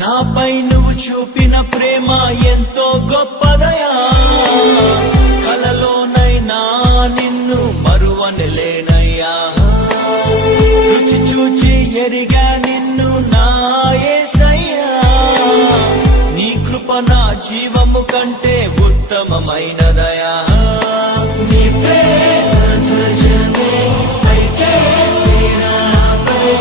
నాపై నువ్వు చూపిన ప్రేమ ఎంతో గొప్పదయా, కలలోనైనా నిన్ను మరువనలేనయ్యా. రుచి చూచి ఎరిగా నిన్ను నా యేసయ్యా, నీ కృప నా జీవము కంటే ఉత్తమమైనదయా. నీ ప్రేమ ధ్వజమే అయితే నాపై